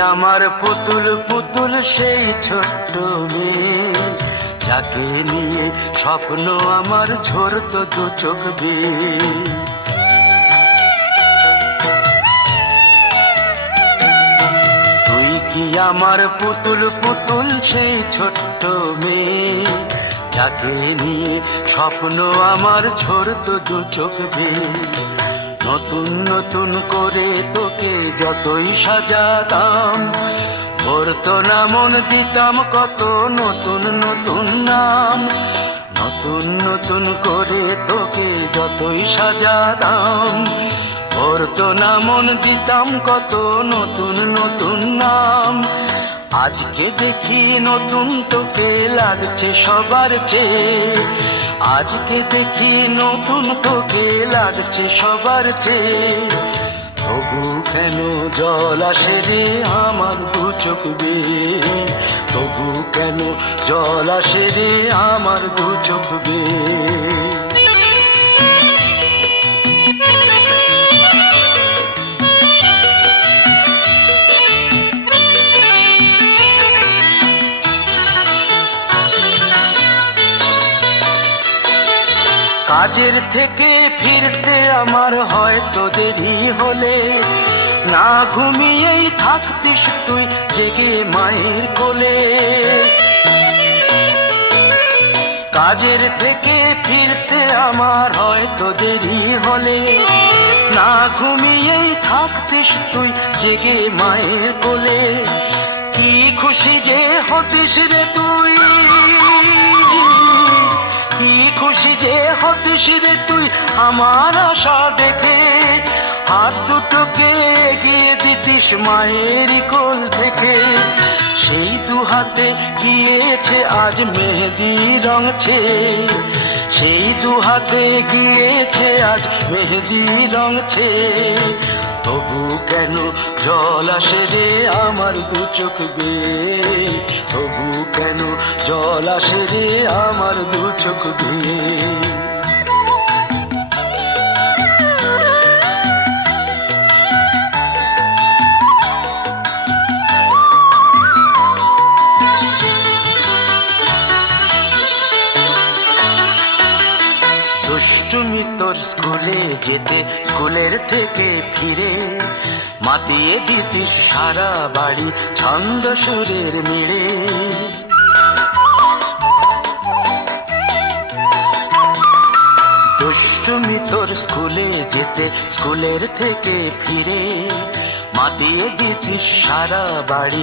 আমার পুতুল পুতুল সেই ছোট্ট মেয়ে, যাকে নিয়ে স্বপ্ন আমার ঝরতো দু চোখ বেয়ে। তুই কি আমার পুতুল পুতুল সেই ছোট্ট মেয়ে, যাকে নিয়ে স্বপ্ন আমার ঝরতো দু চোখ বেয়ে। নতুন নতুন করে তোকে যতই সাজাতাম, ভরতো না মন, দিতাম কত নতুন নতুন নাম। নতুন নতুন করে তোকে যতই সাজাতাম, ভরতো না মন, দিতাম কত নতুন নতুন নাম। আজকে দেখি নতুন তোকে লাগছে সবার চেয়ে, আজকে দেখি নতুন তোকে লাগছে সবার চেয়ে। তবু কেন জল আসে রে আমার দু চোখ বেয়ে, তবু কেন জল আসে রে আমার দু চোখ বেয়ে। কাজের থেকে ফিরতে আমার হয়তো দেরি হলে, না ঘুমিয়েই থাকতিস তুই জেগে মায়ের কোলে। কাজের থেকে ফিরতে আমার হয়তো দেরি হলে, না ঘুমিয়েই থাকতিস তুই জেগে মায়ের কোলে। কি খুশি যে হতিস রে তুই, কি খুশি যে হতিস রে তুই আমার আশা দেখে। হাত দুটোকে এগিয়ে দিতিস মায়ের কোল থেকে, সেই দু হাতে গিয়েছে আজ মেহেদি রঙছে, সেই দু হাতে গিয়েছে আজ মেহেদি রঙছে। তবু কেন জল আসে রে আমার দু চোখ বেয়ে, তবু কেন জল আসে রে আমার দু চোখ বেয়ে। দুষ্টুমি তোর স্কুলে যেতে, স্কুলের থেকে ফিরে মাতিয়ে দিতিস সারা বাড়ি ছন্দ সুরের মিড়ে। দুষ্টুমি তোর স্কুলে যেতে, স্কুলের থেকে ফিরে মাতিয়ে দিতিস সারা বাড়ি